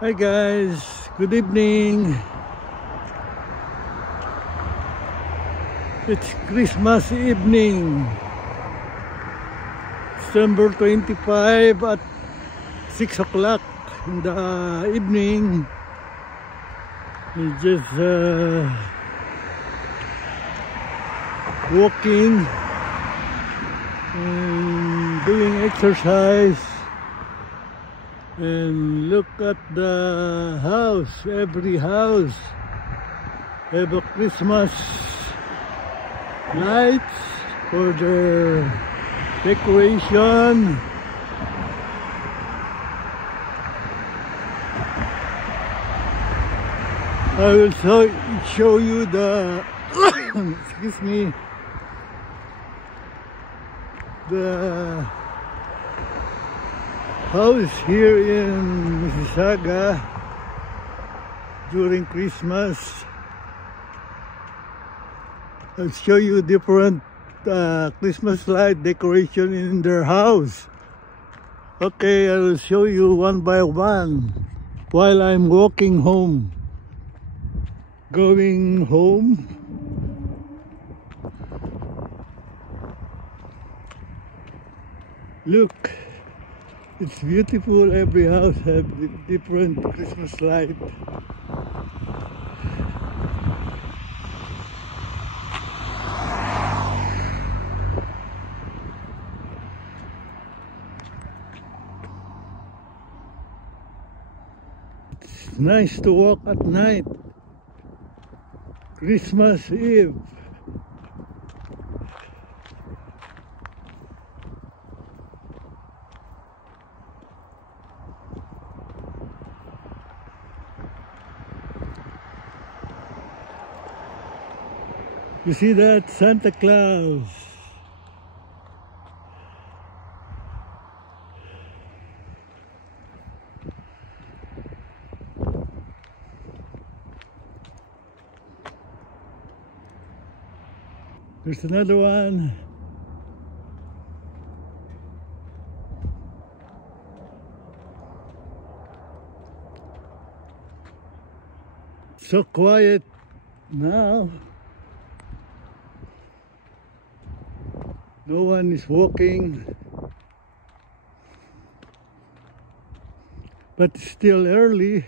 Hi guys, good evening. It's Christmas evening, December 25 at 6 o'clock in the evening. We just walking and doing exercise. And look at the house. Every house have a Christmas lights for their decoration. I will show you the excuse me, the house here in Mississauga during Christmas. I'll show you different Christmas light decoration in their house. Okay, I will show you one by one while I'm walking home. Going home. Look. It's beautiful. Every house has different Christmas light. It's nice to walk at night. Christmas Eve. You see that? Santa Claus. There's another one. So quiet now. No one is walking, but it's still early,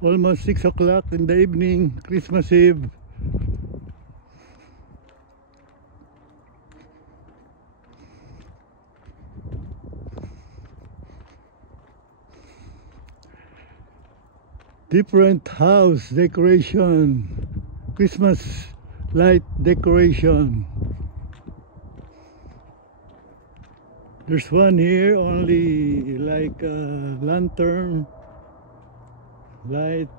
almost 6 o'clock in the evening, Christmas Eve. Different house decoration, Christmas light decoration. There's one here, only like a lantern light.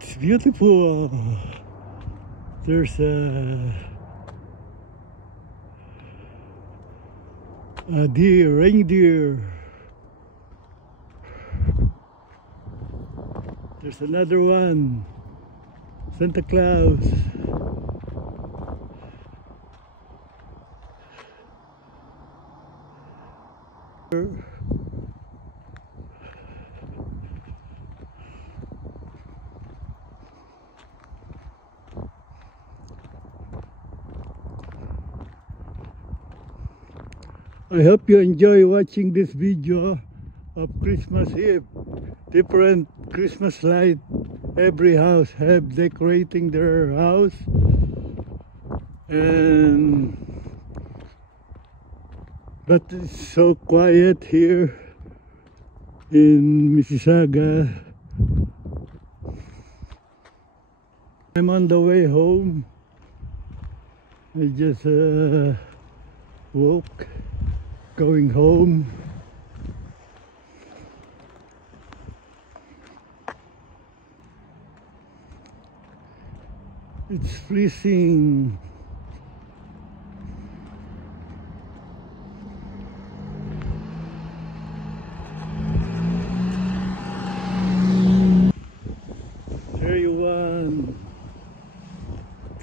It's beautiful. There's a reindeer. There's another one, Santa Claus. I hope you enjoy watching this video of Christmas Eve. Different Christmas light. Every house have decorating their house. But it's so quiet here in Mississauga. I'm on the way home. I just woke, going home. It's freezing. There you one,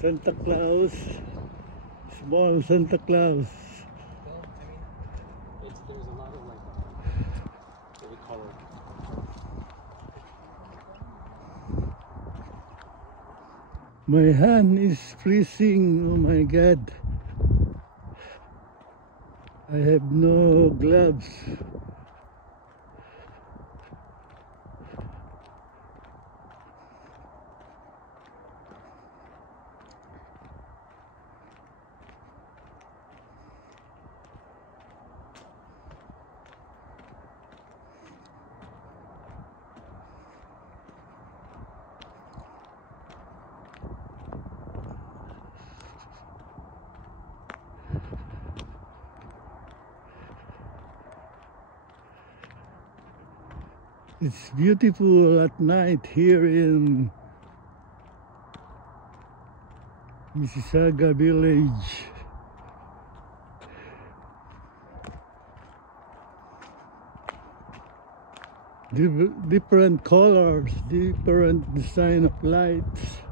Santa Claus, small Santa Claus. My hand is freezing. Oh my God. I have no gloves. It's beautiful at night here in Mississauga village. Different colors, different design of lights.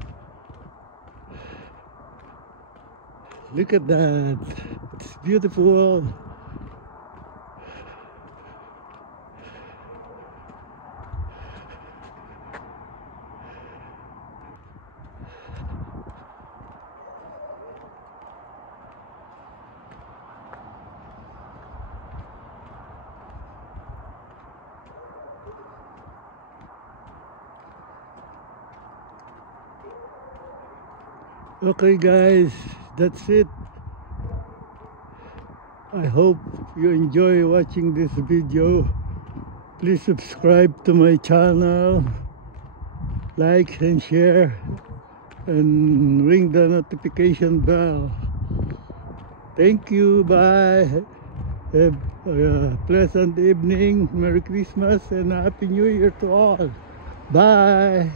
Look at that, it's beautiful. Okay guys, that's it. I hope you enjoy watching this video. Please subscribe to my channel, like and share, and ring the notification bell. Thank you, bye. Have a pleasant evening, Merry Christmas and Happy New Year to all. Bye.